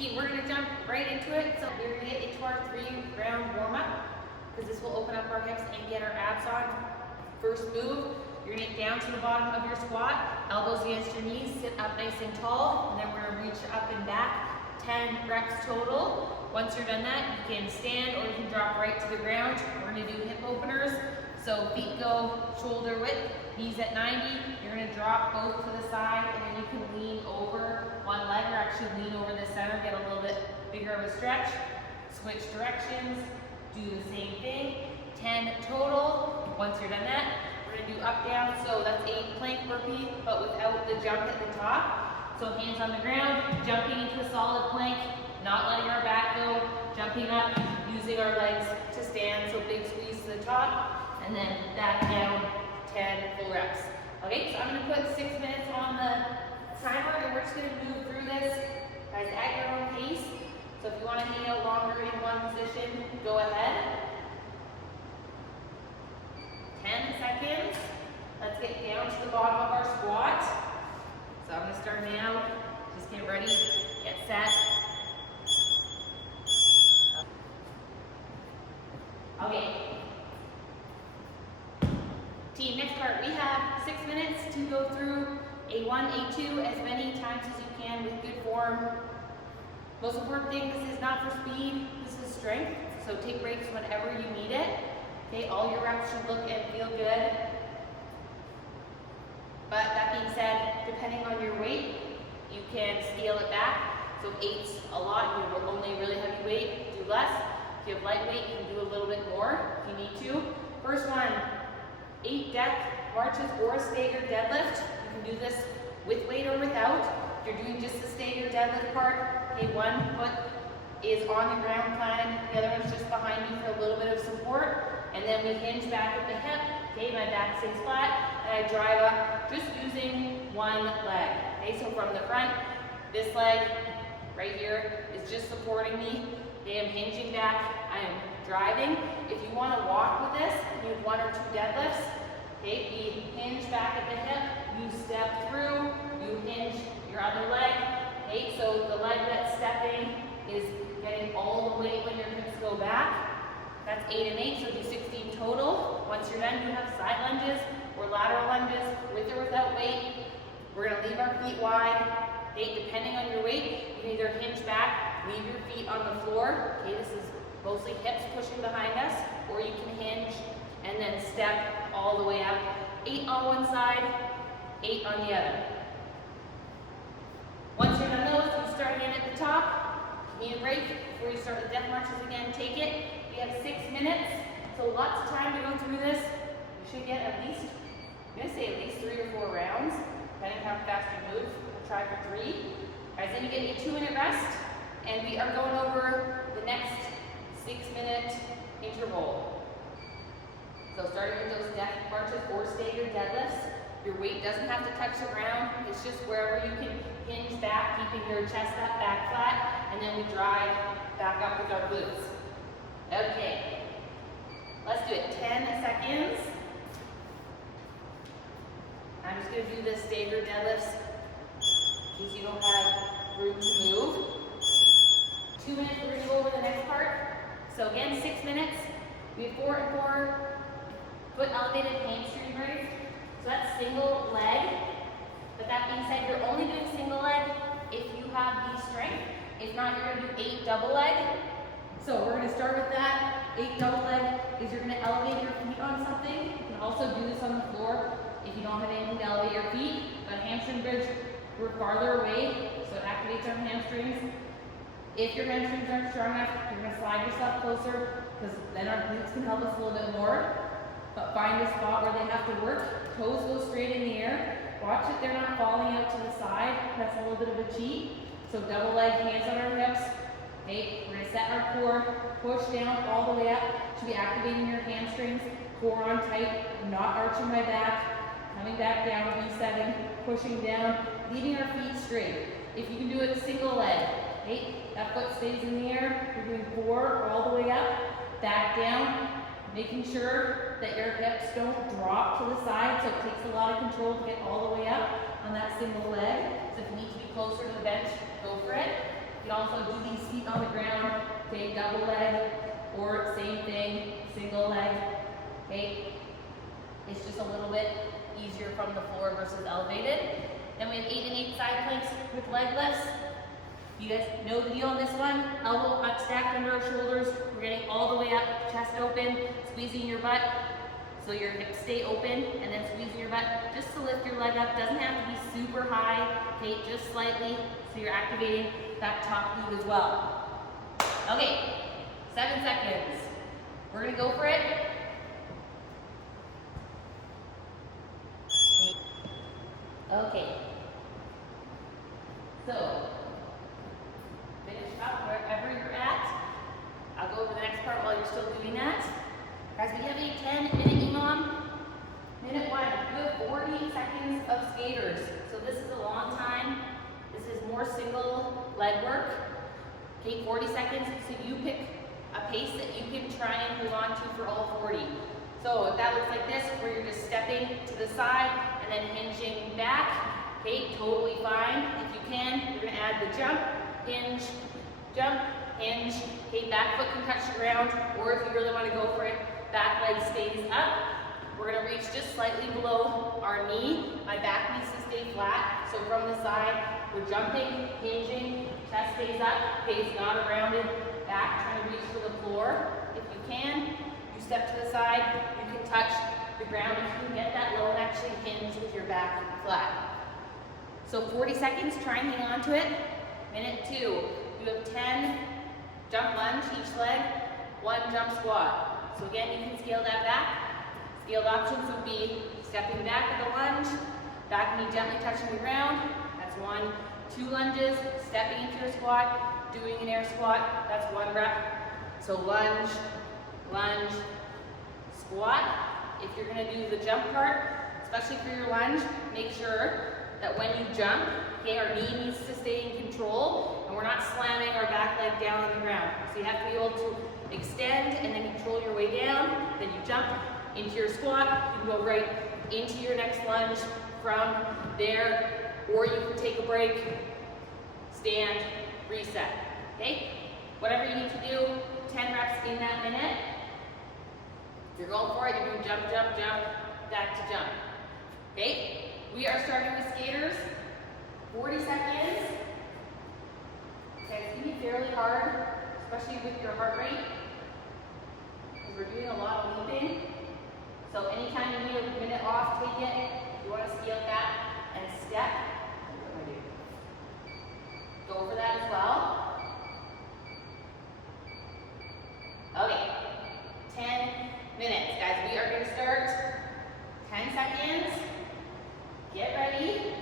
Team, we're gonna jump right into it. So we're gonna get into our 3-round warm-up because this will open up our hips and get our abs on. First move, you're gonna get down to the bottom of your squat, elbows against your knees, sit up nice and tall, and then we're gonna reach up and back, 10 reps total. Once you're done that, you can stand or you can drop right to the ground. We're gonna do hip openers. So feet go shoulder width, knees at 90. You're gonna drop both to the side and then you can lean over one leg or actually lean over the center, get a little bit bigger of a stretch. Switch directions, do the same thing. 10 total. Once you're done that, we're gonna do up down. So that's a plank burpee, but without the jump at the top. So hands on the ground, jumping into a solid plank, not letting our back go, jumping up, using our legs to stand. So big squeeze to the top, and then back down, 10 full reps. Okay, so I'm gonna put 6 minutes on the timer, and we're just gonna move through this, guys, at your own pace. So if you wanna hang out longer in one position, go ahead. 10 seconds. Let's get down to the bottom of our squat. So I'm gonna start now. Just get ready, get set. Okay. Team, next part, we have 6 minutes to go through A1, A2 as many times as you can with good form. Most important thing, this is not for speed, this is strength. So take breaks whenever you need it. Okay, all your reps should look and feel good. But that being said, depending on your weight, you can scale it back. So if 8's a lot, you're only really heavy weight, do less. If you have lightweight, you can do a little bit more if you need to. First one, 8 deck marches or a staggered deadlift. You can do this with weight or without. If you're doing just the staggered deadlift part, okay, one foot is on the ground planted, the other one's just behind you for a little bit of support. And then we hinge back at the hip, okay, my back stays flat, and I drive up just using one leg. Okay, so from the front, this leg right here is just supporting me. Okay, I'm hinging back, I am driving. If you want to walk with this, you have 1 or 2 deadlifts. Okay, we hinge back at the hip, you step through, you hinge your other leg. Okay, so the leg that's stepping is getting all the weight when your hips go back. That's 8 and 8, so do 16 total. Once you're done, you have side lunges or lateral lunges, with or without weight. We're gonna leave our feet wide. Okay, depending on your weight, you can either hinge back, leave your feet on the floor. Okay, this is mostly hips pushing behind us, or you can hinge and then step all the way up. 8 on one side, 8 on the other. Once you're done those, you start again at the top. Need a break before you start the death marches again, take it. We have 6 minutes, so lots of time to go through this. You should get at least, I'm gonna say at least 3 or 4 rounds, depending on how fast you move. We'll try for 3. Guys, then you get a 2-minute rest, and we are going over the next 6-minute interval. So starting with those death marches or staggered deadlifts, your weight doesn't have to touch the ground. It's just wherever you can hinge back, keeping your chest up, back flat, and then we drive back up with our glutes. Okay, let's do it. 10 seconds. I'm just going to do the staggered deadlifts in case you don't have room to move. 2 minutes, we're going to go over the next part. So again, 6 minutes. We have 4 and 4 foot elevated hamstring raise. So that's single leg. But that being said, you're only doing single leg if you have the strength. If not, you're going to do 8 double leg. So we're going to start with that. 8 double leg is you're going to elevate your feet on something. You can also do this on the floor if you don't have anything to elevate your feet. A hamstring bridge, we're farther away, so it activates our hamstrings. If your hamstrings aren't strong enough, you're going to slide yourself closer because then our glutes can help us a little bit more. But find a spot where they have to work. Toes go straight in the air. Watch that they're not falling out to the side. That's a little bit of a cheat. So double leg, hands on our hips. Okay, we're going to set our core, push down all the way up. Should be activating your hamstrings. Core on tight, not arching my back. Coming back down, resetting, pushing down, leaving our feet straight. If you can do it single leg, okay, that foot stays in the air. You're doing 4 all the way up, back down, making sure that your hips don't drop to the side, so it takes a lot of control to get all the way up on that single leg. So if you need to be closer to the bench, go for it. You can also do these feet on the ground, okay, double leg, or same thing, single leg, okay? It's just a little bit easier from the floor versus elevated. Then we have 8 and 8 side planks with leg lifts. You guys know the deal on this one. Elbow up, stacked under our shoulders. We're getting all the way up, chest open, squeezing your butt. So your hips stay open, and then squeezing your butt just to lift your leg up. Doesn't have to be super high, okay, just slightly, so you're activating that top glute as well. Okay, 7 seconds. We're gonna go for it. Okay. So, finish up wherever you're at. I'll go over the next part while you're still doing that. Guys, we have a 10-minute EMOM. Minute 1, you have 40 seconds of skaters. So this is a long time. This is more single leg work. Okay, 40 seconds. So you pick a pace that you can try and hold on to for all 40. So if that looks like this, where you're just stepping to the side and then hinging back, okay, totally fine. If you can, you're gonna add the jump, hinge, okay, back foot can touch the ground, or if you really wanna go for it, back leg stays up. We're gonna reach just slightly below our knee. My back needs to stay flat. So from the side, we're jumping, hinging, chest stays up, okay, it's not a rounded back, trying to reach for the floor. If you can, you step to the side, you can touch the ground. If you can get that low and actually hinge with your back flat. So 40 seconds, try and hang on to it. Minute 2, you have 10 jump lunge each leg, 1 jump squat. So again, you can scale that back. Scaled options would be stepping back with a lunge, back knee gently touching the ground. That's 1. 2 lunges, stepping into your squat, doing an air squat. That's 1 rep. So lunge, lunge, squat. If you're gonna do the jump part, especially for your lunge, make sure that when you jump, okay, our knee needs to stay in control and we're not slamming our back leg down on the ground. So you have to be able to extend and then control your way down. Then you jump into your squat. You can go right into your next lunge from there, or you can take a break, stand, reset, okay? Whatever you need to do, 10 reps in that minute. If you're going for it, you're doing jump, jump, jump, back to jump, okay? We are starting with skaters, 40 seconds. Okay, it's gonna be fairly hard, especially with your heart rate, because we're doing a lot of looping. So anytime you need a minute off, take it. If you want to scale back and step, go over that as well. Okay, 10 minutes. Guys, we are going to start 10 seconds. Get ready.